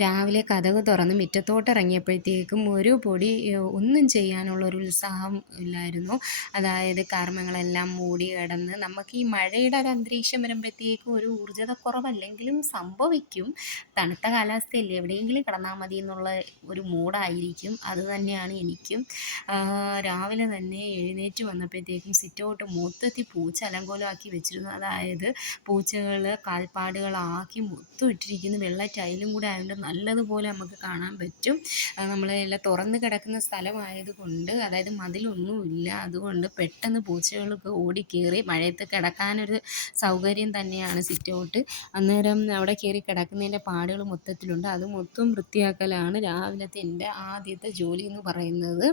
രാവിലെ കതക് തുറന്ന് മുറ്റത്തോട്ടിറങ്ങിയപ്പോഴത്തേക്കും ഒരു പൊടി ഒന്നും ചെയ്യാനുള്ള ഒരു ഉത്സാഹം ഇല്ലായിരുന്നു. അതായത് കർമ്മങ്ങളെല്ലാം മൂടി കിടന്ന് നമുക്ക് ഈ മഴയുടെ ഒരു അന്തരീക്ഷം വരുമ്പോഴത്തേക്കും ഒരു ഊർജ്ജതക്കുറവല്ലെങ്കിലും സംഭവിക്കും. തണുത്ത കാലാവസ്ഥയല്ലേ, എവിടെയെങ്കിലും കിടന്നാൽ മതി എന്നുള്ള ഒരു മൂഡായിരിക്കും. അത് തന്നെയാണ് എനിക്കും. രാവിലെ തന്നെ എഴുന്നേറ്റ് വന്നപ്പോഴത്തേക്കും സിറ്റൗട്ട് മൊത്തത്തിൽ പൂച്ച അലങ്കോലമാക്കി വെച്ചിരുന്നു. അതായത് പൂച്ചകൾ കാൽപ്പാടുകളാക്കി മൊത്തം ഇട്ടിരിക്കുന്നു. വെള്ള ടൈലും കൂടെ ആയതുകൊണ്ട് നല്ലതുപോലെ നമുക്ക് കാണാൻ പറ്റും. നമ്മളെല്ലാം തുറന്ന് കിടക്കുന്ന സ്ഥലമായതുകൊണ്ട്, അതായത് മതിലൊന്നുമില്ല, അതുകൊണ്ട് പെട്ടെന്ന് പൂച്ചകൾക്ക് ഓടിക്കയറി മഴയത്ത് കിടക്കാനൊരു സൗകര്യം തന്നെയാണ് സിറ്റൗട്ട്. അന്നേരം അവിടെ കയറി കിടക്കുന്നതിൻ്റെ പാടുകൾ മൊത്തത്തിലുണ്ട്. അത് മൊത്തം വൃത്തിയാക്കലാണ് രാവിലത്തെ എൻ്റെ ആദ്യത്തെ ജോലി എന്ന് പറയുന്നത്.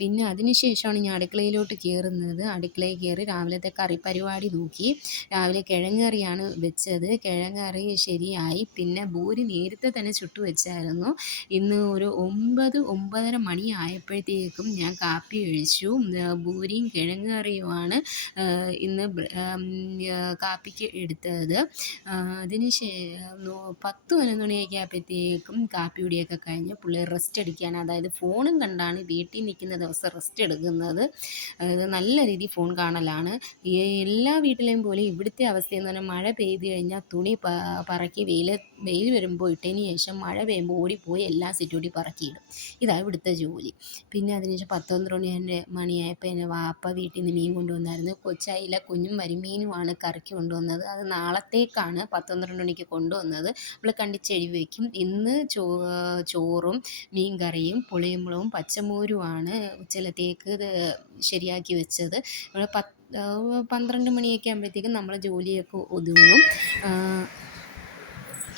പിന്നെ അതിന് ശേഷമാണ് ഞാൻ അടുക്കളയിലോട്ട് കയറുന്നത്. അടുക്കളയിൽ കയറി രാവിലത്തെ കറി പരിപാടി നോക്കി. രാവിലെ കിഴങ്ങ് കറിയാണ് വെച്ചത്. കിഴങ്ങ് കറി ശരിയായി. പിന്നെ ഭൂരി നേരത്തെ തന്നെ ചുട്ടു വെച്ചായിരുന്നു. ഇന്ന് ഒരു 9-9:30 മണി ആയപ്പോഴത്തേക്കും ഞാൻ കാപ്പി കഴിച്ചു. ഭൂരിയും കിഴങ്ങ് കറിയുമാണ് ഇന്ന് കാപ്പിക്ക് എടുത്തത്. അതിന് 10-11 മണിയൊക്കെ ആയപ്പോഴത്തേക്കും കാപ്പി കുടിയൊക്കെ കഴിഞ്ഞ് പുള്ളി റെസ്റ്റ് എടുക്കുകയാണ്. അതായത് ഫോണും കണ്ടാണ് വീട്ടിൽ നിൽക്കുന്ന ദിവസം റെസ്റ്റ് എടുക്കുന്നത്. നല്ല രീതിയിൽ ഫോൺ കാണലാണ്. എല്ലാ വീട്ടിലെയും പോലെ ഇവിടുത്തെ അവസ്ഥയെന്ന് പറഞ്ഞാൽ മഴ പെയ്ത് കഴിഞ്ഞാൽ തുണി പറക്കി വെയിൽ വരുമ്പോൾ ഇട്ടതിന് ശേഷം മഴ പെയ്യുമ്പോൾ ഓടിപ്പോയി എല്ലാം സിറ്റൗട്ടിൽ പറക്കിയിടും. ഇതാണ് ഇവിടുത്തെ ജോലി. പിന്നെ അതിനുശേഷം 10-11 മണിയായപ്പോൾ എൻ്റെ വാപ്പ വീട്ടിൽ നിന്ന് മീൻ കൊണ്ടുവന്നായിരുന്നു. കൊച്ചയില കുഞ്ഞും കരിമീനുമാണ് കറിക്ക് കൊണ്ടുവന്നത്. അത് നാളത്തേക്കാണ് 10-12 മണിക്ക് കൊണ്ടുവന്നത്. നമ്മൾ കണ്ടിച്ചെഴുതി വയ്ക്കും. ഇന്ന് ചോറും മീൻ കറിയും പുളിയമ്പളവും പച്ചമോരുമാണ് ഉച്ചലത്തേക്ക് ശരിയാക്കി വെച്ചത്. നമ്മൾ 12 മണിയൊക്കെ ആകുമ്പോഴത്തേക്കും നമ്മൾ ജോലിയൊക്കെ ഒതുങ്ങും.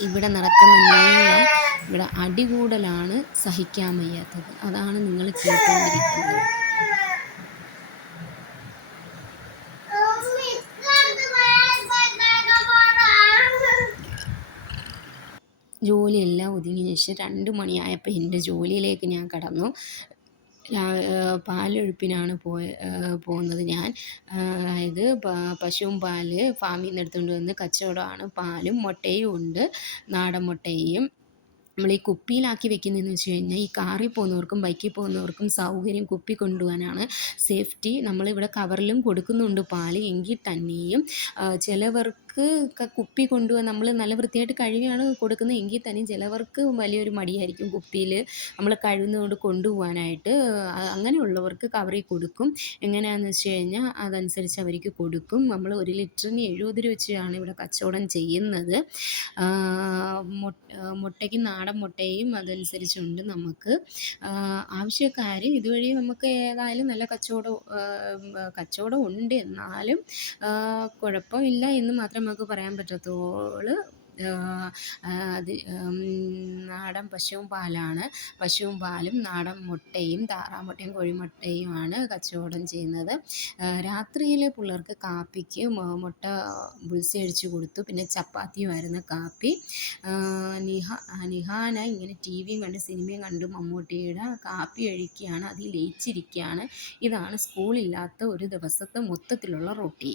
ഇവിടെ നടക്കുന്ന നീളം ഇവിടെ അടികൂടലാണ് സഹിക്കാൻ വയ്യാത്തത്. അതാണ് നിങ്ങൾ കേട്ടുകൊണ്ടിരിക്കുന്നത്. ജോലിയെല്ലാം ഒതുങ്ങിയ ശേഷം 2 മണിയായപ്പോൾ എൻ്റെ ജോലിയിലേക്ക് ഞാൻ കടന്നു. പാലൊഴുപ്പിനാണ് പോകുന്നത് ഞാൻ. അതായത് പശുവും പാല് ഫാമിൽ നിന്ന് എടുത്തുകൊണ്ട് വന്ന് കച്ചവടമാണ്. പാലും മുട്ടയും ഉണ്ട്. നാടൻ മുട്ടയും നമ്മൾ ഈ കുപ്പിയിലാക്കി വെക്കുന്നതെന്ന് വെച്ച് കഴിഞ്ഞാൽ ഈ കാറിൽ പോകുന്നവർക്കും ബൈക്കിൽ പോകുന്നവർക്കും സൗകര്യം കുപ്പി കൊണ്ടുപോകാനാണ് സേഫ്റ്റി. നമ്മളിവിടെ കവറിലും കൊടുക്കുന്നുണ്ട് പാല്. എങ്കിൽ തന്നെയും ചിലവർക്ക് കുപ്പി കൊണ്ടുപോകാൻ നമ്മൾ നല്ല വൃത്തിയായിട്ട് കഴുകിയാണ് കൊടുക്കുന്നത്. എങ്കിൽ തന്നെയും ചിലവർക്ക് വലിയൊരു മടിയായിരിക്കും കുപ്പിയിൽ നമ്മൾ കഴുകുന്നതുകൊണ്ട് കൊണ്ടുപോകാനായിട്ട്. അങ്ങനെയുള്ളവർക്ക് കവറിൽ കൊടുക്കും. എങ്ങനെയാണെന്ന് വെച്ച് കഴിഞ്ഞാൽ അതനുസരിച്ച് അവർക്ക് കൊടുക്കും. നമ്മൾ 1 ലിറ്ററിന് 70 രൂപ വെച്ചാണ് ഇവിടെ കച്ചവടം ചെയ്യുന്നത്. മുട്ടയ്ക്ക് നാടൻ മുട്ടയും അതനുസരിച്ചുണ്ട് നമുക്ക്. ആവശ്യക്കാർ ഇതുവഴി നമുക്ക് ഏതായാലും നല്ല കച്ചവടം ഉണ്ട്. എന്നാലും കുഴപ്പമില്ല എന്ന് മാത്രമേ നമുക്ക് പറയാൻ പറ്റത്തുള്ളൂ. അത് നാടൻ പശുവും പാലാണ്. പശുവും പാലും നാടൻ മുട്ടയും താറാമുട്ടയും കോഴിമുട്ടയുമാണ് കച്ചവടം ചെയ്യുന്നത്. രാത്രിയിൽ പിള്ളേർക്ക് കാപ്പിക്ക് മുട്ട ബുൾസൈ അടിച്ച് കൊടുത്തു. പിന്നെ ചപ്പാത്തിയുമായിരുന്നു കാപ്പി. നിഹാന ഇങ്ങനെ ടിവിയും കണ്ട് സിനിമയും കണ്ട് മമ്മൂട്ടിയുടെ കാപ്പി കഴിക്കുകയാണ്. അതിൽ ലയിച്ചിരിക്കുകയാണ്. ഇതാണ് സ്കൂളില്ലാത്ത ഒരു ദിവസത്തെ മൊത്തത്തിലുള്ള റൊട്ടീൻ.